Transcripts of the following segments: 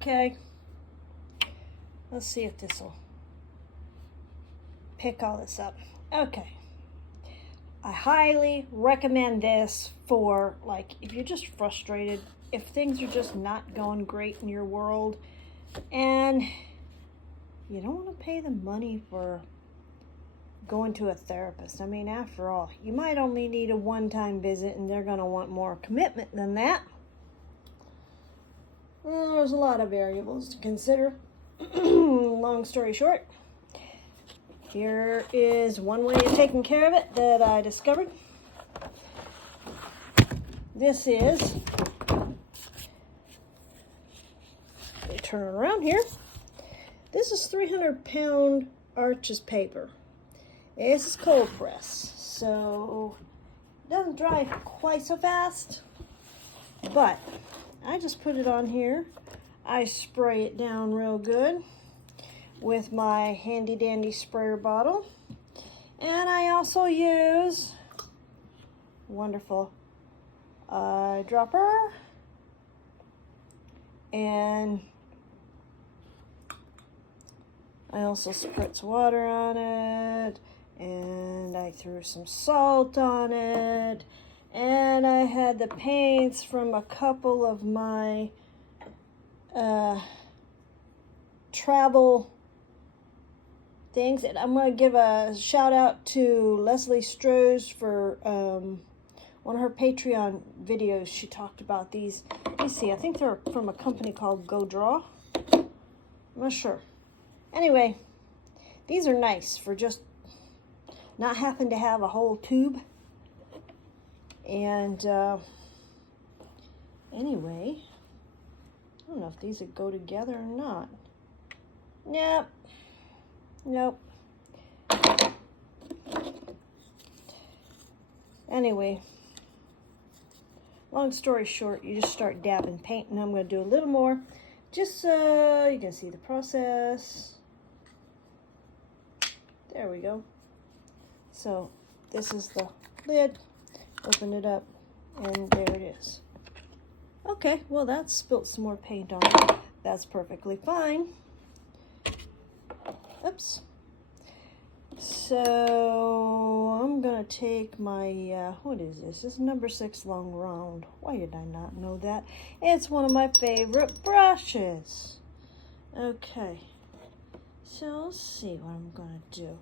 Okay. Let's see if this will pick all this up. Okay. I highly recommend this for, like, if you're just frustrated, if things are just not going great in your world, and you don't want to pay the money for going to a therapist. I mean, after all, you might only need a one-time visit, and they're going to want more commitment than that. Well, there's a lot of variables to consider. Long story short, here is one way of taking care of it that I discovered. This is, let me turn it around here. This is 300-pound Arches paper. This is cold press, so it doesn't dry quite so fast, but I just put it on here. I spray it down real good with my handy dandy sprayer bottle, and I also use wonderful eyedropper, and I also spritz water on it, and I threw some salt on it, and I had the paints from a couple of my travel things. And I'm going to give a shout out to Leslie Strohs for one of her Patreon videos. She talked about these. Let me see, I think they're from a company called Go Draw. I'm not sure. Anyway, these are nice for just not having to have a whole tube. And anyway, I don't know if these would go together or not. Nope. Nope. Anyway, long story short, you just start dabbing paint, and I'm going to do a little more just so you can see the process. There we go. So this is the lid. Open it up, and there it is. Okay, well, that spilt some more paint on it. That's perfectly fine. Oops. So I'm gonna take my what is this? This is number 6 long round. Why did I not know that? It's one of my favorite brushes. Okay, so let's see what I'm gonna do.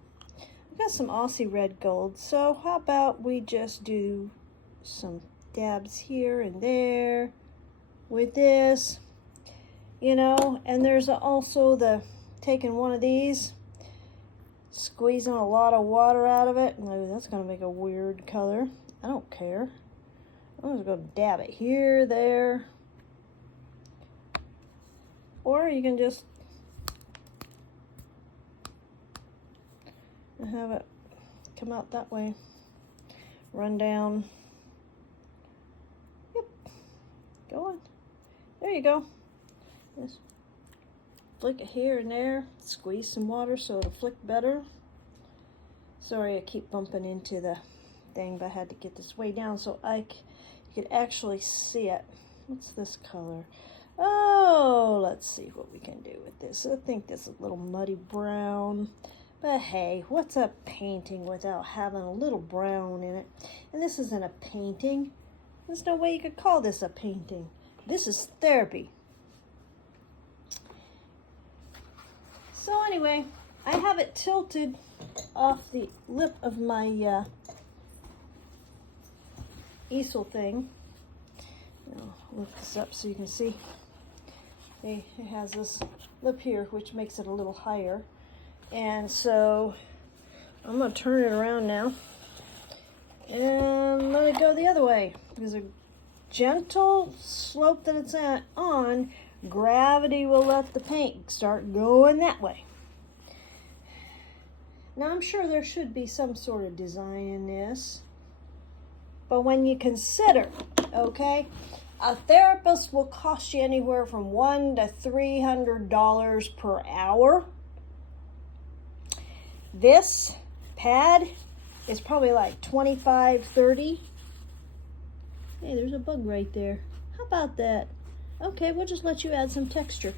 I've got some Aussie red gold, so how about we just do some dabs here and there with this, you know. And there's also the taking one of these, squeezing a lot of water out of it. Maybe that's going to make a weird color. I don't care. I'm just going to dab it here, there. Or you can just have it come out that way. Run down. Yep. Go on. There you go. Just flick it here and there. Squeeze some water so it'll flick better. Sorry, I keep bumping into the thing, but I had to get this way down so you could actually see it. What's this color? Oh, let's see what we can do with this. I think this is a little muddy brown. But hey, what's a painting without having a little brown in it? And this isn't a painting. There's no way you could call this a painting. This is therapy. So anyway, I have it tilted off the lip of my easel thing. I'll lift this up so you can see. It has this lip here, which makes it a little higher. And so I'm going to turn it around now and let it go the other way. There's a gentle slope that it's on. Gravity will let the paint start going that way. Now I'm sure there should be some sort of design in this. But when you consider, okay, a therapist will cost you anywhere from $100 to $300 per hour. This pad is probably like $25, $30. Hey, there's a bug right there. How about that? Okay, we'll just let you add some texture.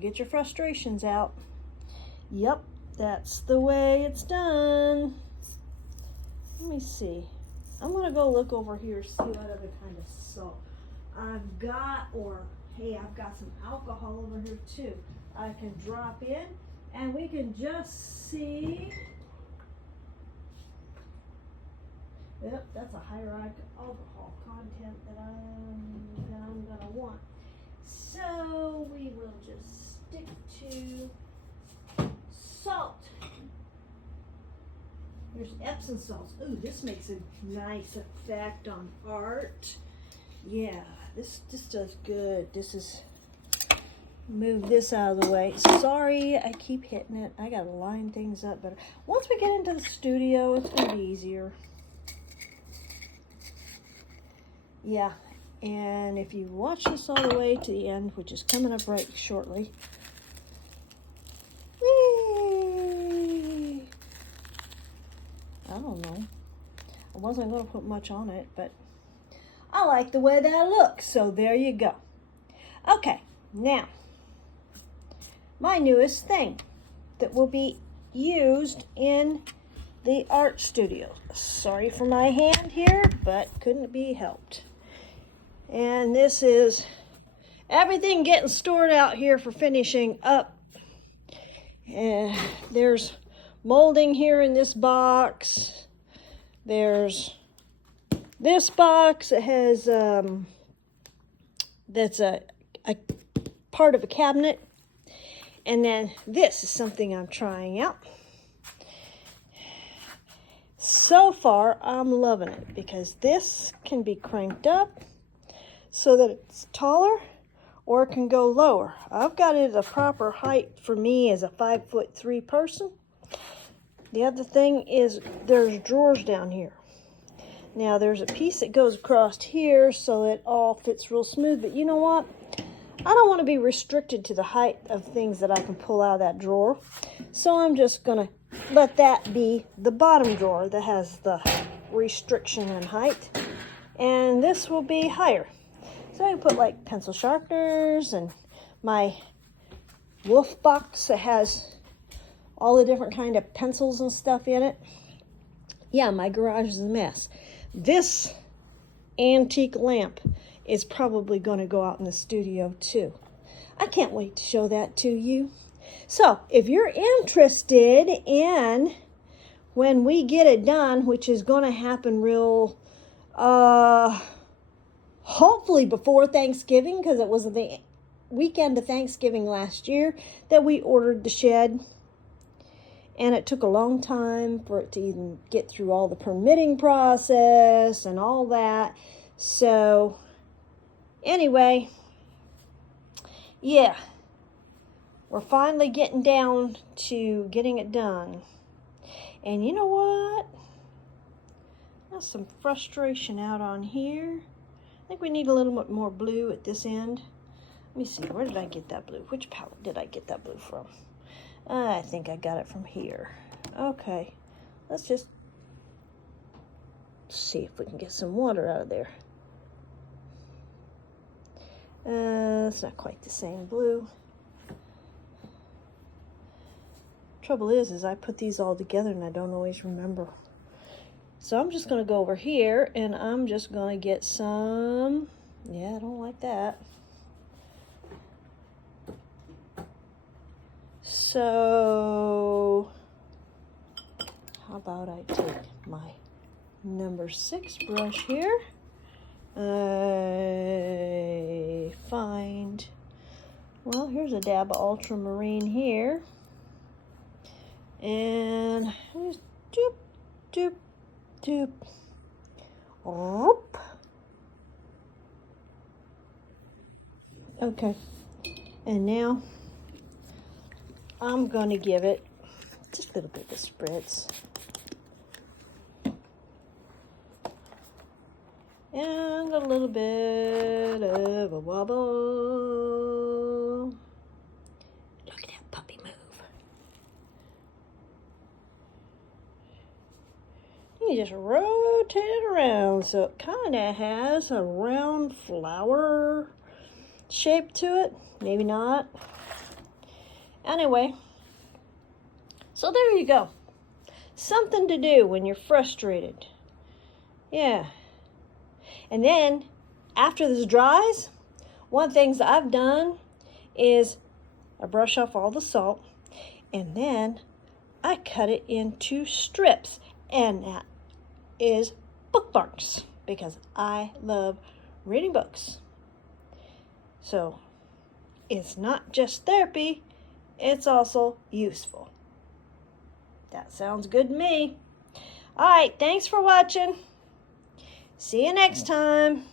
Get your frustrations out. Yep, that's the way it's done. Let me see. I'm gonna go look over here, see what other kind of salt I've got, or hey, I've got some alcohol over here too. I can drop in and we can just see. Yep, that's a higher alcohol content that I'm gonna want. So we will just stick to salt. Here's Epsom salts. Ooh, this makes a nice effect on art. Yeah, this does good. This is, move this out of the way. Sorry, I keep hitting it. I gotta line things up better. Once we get into the studio, it's gonna be easier. Yeah, and if you watch this all the way to the end, which is coming up right shortly. I don't know. I wasn't going to put much on it, but I like the way that looks, so there you go. Okay, now, my newest thing that will be used in the art studio. Sorry for my hand here, but couldn't be helped. And this is everything getting stored out here for finishing up. And there's molding here in this box. There's this box. It has that's a part of a cabinet. And then this is something I'm trying out. So far, I'm loving it because this can be cranked up so that it's taller, or it can go lower. I've got it at a proper height for me as a 5'3" person. The other thing is there's drawers down here. Now there's a piece that goes across here so it all fits real smooth, but you know what? I don't want to be restricted to the height of things that I can pull out of that drawer. So I'm just gonna let that be the bottom drawer that has the restriction in height. And this will be higher. So I can put like pencil sharpeners and my wolf box that has all the different kind of pencils and stuff in it. Yeah, my garage is a mess. This antique lamp is probably going to go out in the studio too. I can't wait to show that to you. So if you're interested in when we get it done, which is going to happen real, hopefully before Thanksgiving, because it was the weekend of Thanksgiving last year that we ordered the shed. And it took a long time for it to even get through all the permitting process and all that. So anyway, yeah, we're finally getting down to getting it done. And you know what? There's some frustration out on here. I think we need a little bit more blue at this end. Let me see, where did I get that blue? Which palette did I get that blue from? I think I got it from here. Okay, let's just see if we can get some water out of there. It's not quite the same blue. Trouble is I put these all together and I don't always remember. So I'm just going to go over here and I'm just going to get some, yeah, I don't like that. So how about I take my number 6 brush here. I find, well, here's a dab of ultramarine here. And just doop, doop, doop. Whoop. Okay, and now I'm going to give it just a little bit of spritz. And a little bit of a wobble. Look at that puppy move. You you just rotate it around so it kind of has a round flower shape to it. Maybe not. Anyway, so there you go. Something to do when you're frustrated. Yeah. And then, after this dries, one of the things I've done is I brush off all the salt, and then I cut it into strips, and that is bookmarks, because I love reading books. So, it's not just therapy, it's also useful. That sounds good to me. All right, thanks for watching. See you next time.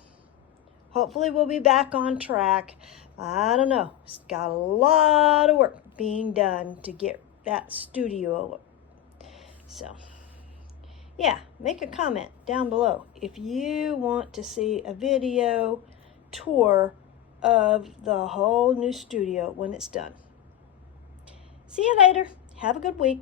Hopefully we'll be back on track. I don't know. It's got a lot of work being done to get that studio. So, yeah, make a comment down below if you want to see a video tour of the whole new studio when it's done. See you later. Have a good week.